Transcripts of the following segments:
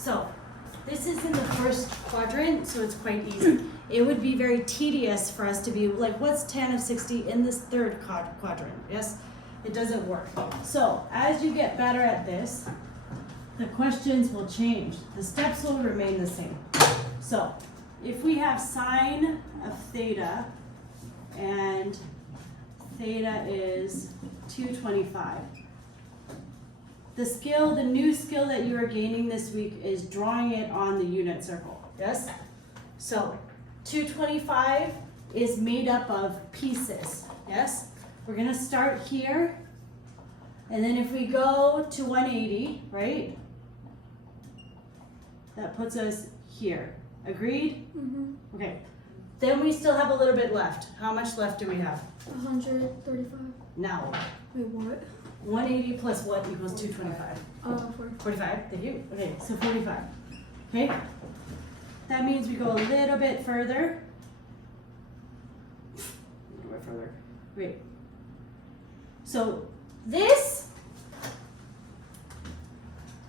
So this is in the first quadrant, so it's quite easy. It would be very tedious for us to be like, what's tan of 60 in this third quadrant? Yes, it doesn't work. So as you get better at this, the questions will change. The steps will remain the same. So if we have sine of theta, and theta is 225. The new skill that you are gaining this week is drawing it on the unit circle, yes? So 225 is made up of pieces, yes? We're gonna start here, and then if we go to 180, right? That puts us here, agreed? Mm-hmm. Okay, then we still have a little bit left. How much left do we have? 135. Now, Wait, what? 180 plus what equals 225? 45, thank you. Okay, so 45. Okay, that means we go a little bit further. A little bit further. Wait. So this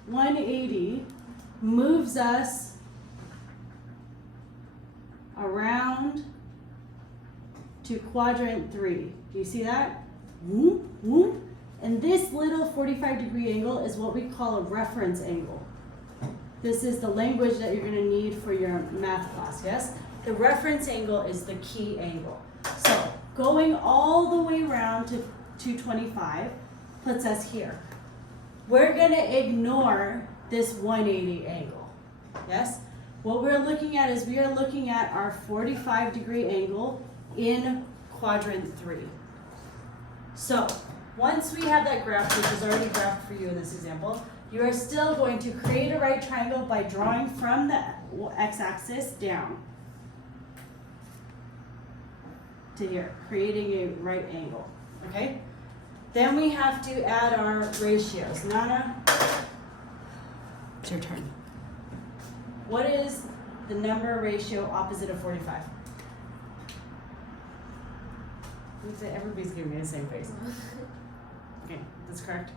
180 moves us around to quadrant 3. Do you see that? Whoop, whoop. And this little 45-degree angle is what we call a reference angle. This is the language that you're going to need for your math class, yes? The reference angle is the key angle. So going all the way around to 225 puts us here. We're going to ignore this 180 angle, yes? What we're looking at is we are looking at our 45-degree angle in quadrant 3. So once we have that graph, which is already graphed for you in this example, you are still going to create a right triangle by drawing from the x-axis down to here, creating a right angle, okay? Then we have to add our ratios. Nana, it's your turn. What is the number ratio opposite of 45? Everybody's giving me the same face. Okay, that's correct.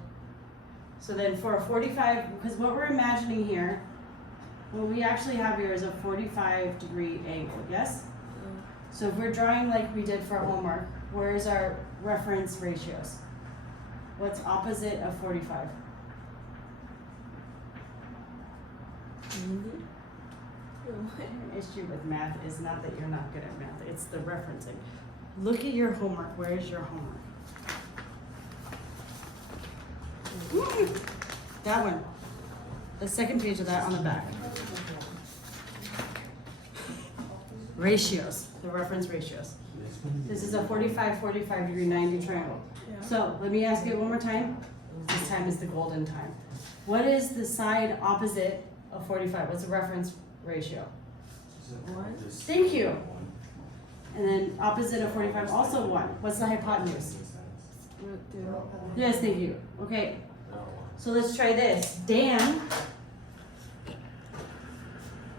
So then for a 45, because what we're imagining here, what we actually have here is a 45-degree angle, yes? So if we're drawing like we did for homework, where's our reference ratios? What's opposite of 45? The issue with math is not that you're not good at math, it's the referencing. Look at your homework. Where is your homework? That one. The second page of that on the back. Ratios, the reference ratios. This is a 45, 45 degree, 90 triangle. So let me ask you one more time. This time is the golden time. What is the side opposite of 45? What's the reference ratio? 1. Thank you. And then opposite of 45, also 1. What's the hypotenuse? Yes, thank you. Okay. So let's try this. Dan.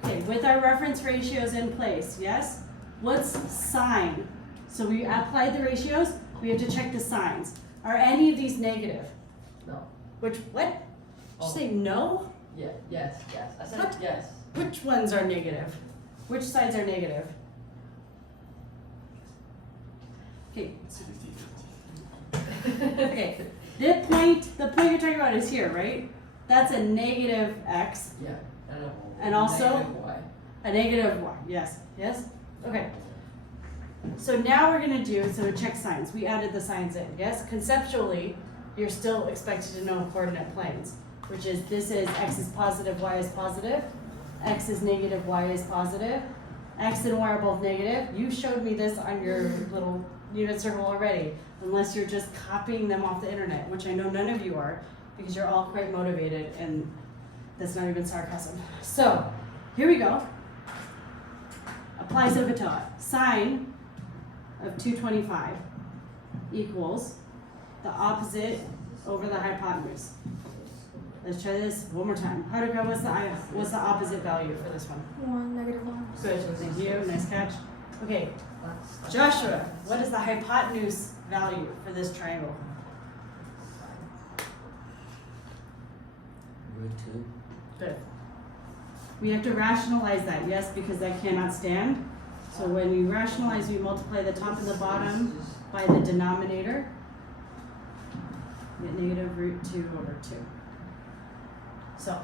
Okay, with our reference ratios in place, yes? What's sine? So we applied the ratios, we have to check the signs. Are any of these negative? No. What? Did you say no? Yeah, yes. I said What? yes. Which ones are negative? Which sides are negative? Okay. Okay. The point you're talking about is here, right? That's a negative x. Yeah. And also negative y. a negative y. Yes. Yes? Okay. So now we're going to do, so check signs. We added the signs in. Yes? Conceptually, you're still expected to know coordinate planes, which is this is x is positive, y is positive. X is negative, y is positive. X and y are both negative. You showed me this on your little unit circle already, unless you're just copying them off the internet, which I know none of you are, because you're all quite motivated, and that's not even sarcasm. So, here we go. Apply Zopatoa. Sine of 225 equals the opposite over the hypotenuse. Let's try this one more time. Haruka, what's the opposite value for this one? 1, -1. Good, thank you, nice catch. Okay, Joshua, what is the hypotenuse value for this triangle? √2. Good. We have to rationalize that, yes, because that cannot stand. So when we rationalize, we multiply the top and the bottom by the denominator. Get negative root 2 over 2. So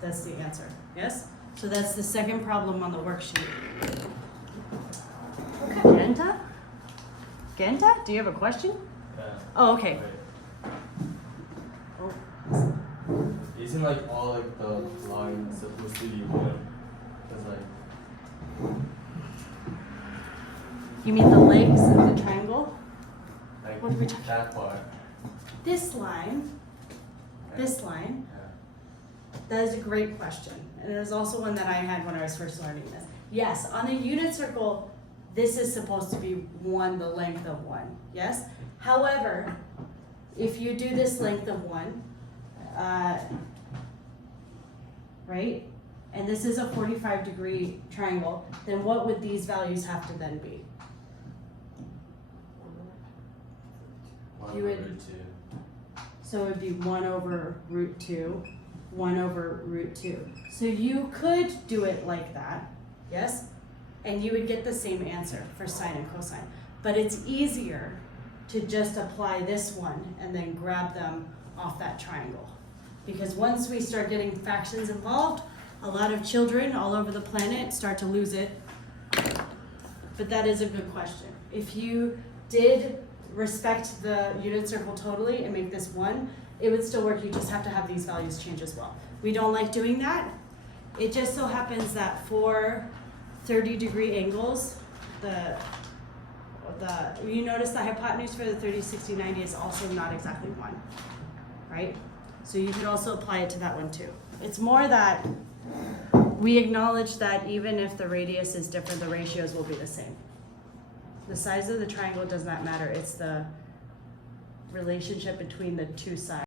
that's the answer, yes? So that's the second problem on the worksheet. Okay. Genta? Genta, do you have a question? Yeah. Oh, okay. Wait. Oh. Isn't like all like the lines supposed to be one? Cause like You mean the legs of the triangle? What are we talking that part. This line, this line, Yeah. that is a great question. And it was also one that I had when I was first learning this. Yes, on a unit circle, this is supposed to be 1, the length of 1, yes? However, if you do this length of 1, right? And this is a 45-degree triangle, then what would these values have to then be? You would- root 2. So it would be 1 over root 2, 1 over root 2. So you could do it like that, yes? And you would get the same answer for sine and cosine. But it's easier to just apply this one and then grab them off that triangle. Because once we start getting fractions involved, a lot of children all over the planet start to lose it. But that is a good question. If you did respect the unit circle totally and make this 1, it would still work. You just have to have these values change as well. We don't like doing that. It just so happens that for 30-degree angles, you notice the hypotenuse for the 30, 60, 90 is also not exactly 1, right? So you could also apply it to that one too. It's more that we acknowledge that even if the radius is different, the ratios will be the same. The size of the triangle does not matter. It's the relationship between the two sides.